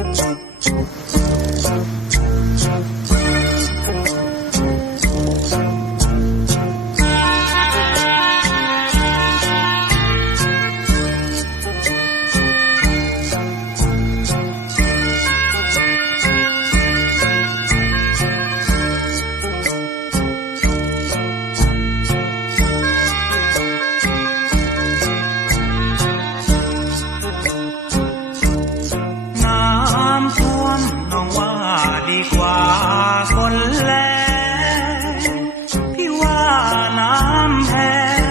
嗯。 กว่าคนแลงพี่ว่าน้ำแพง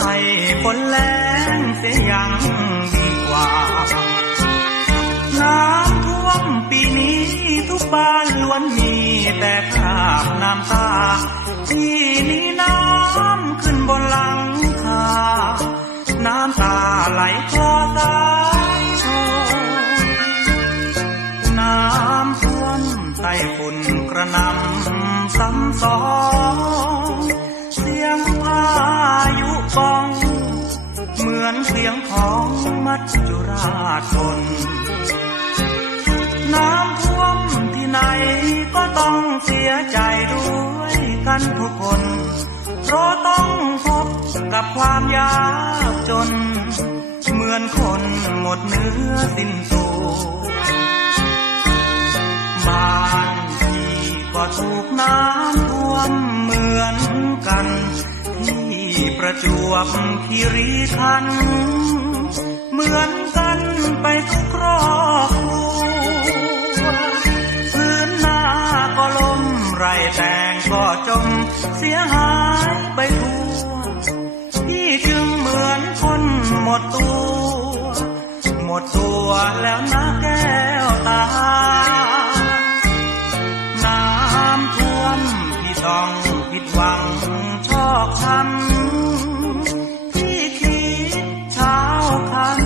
ให้คนแลงเสียยังดีกว่า น้ำท่วมปีนี้ทุกบ้านล้วนมีแต่คราบน้ำตาที่ ซ้ำสองเสียงพายุกอง เหมือนเสียงของมัจจุราชน น้ำท่วมที่ไหนก็ต้องเสียใจด้วยกันทุกคนเพราะต้องพบกับความยากจน เหมือนคนหมดเนื้อสิ้นตัวบ้าน ก็ถูกน้ำท่วมเหมือนกัน ที่ประจวบคีรีขัน เหมือนกันไปทุกครอบครัวพื้นหน้าก็ลมไรแตงก็จมเสียหายไปทั่วพี่จึงเหมือนคนหมดตัว หมดตัวแล้วนะ ฉัน ที่คิดเช้าคัน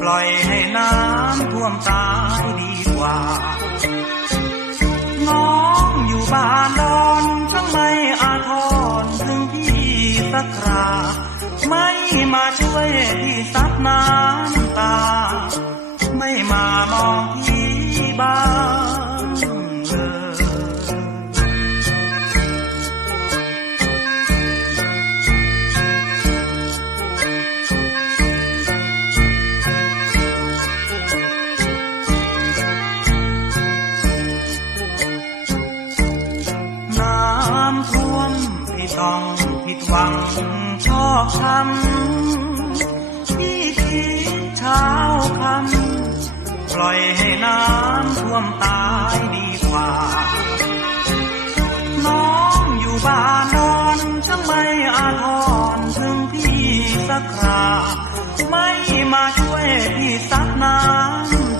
ปล่อยให้น้ำท่วมตายดีกว่า น้องอยู่บ้านดอนทั้งไม่อาทรถึงพี่สักครา ไม่มาช่วยพี่ซับน้ำ ต้องผิดหวังชอกช้ำพี่คิดเช้าคำปล่อยให้น้ำท่วมตายดีกว่า น้องอยู่บ้านนอนช่างไม่อาทรถึงพี่สักครา ไม่มาช่วยพี่ซักน้ำ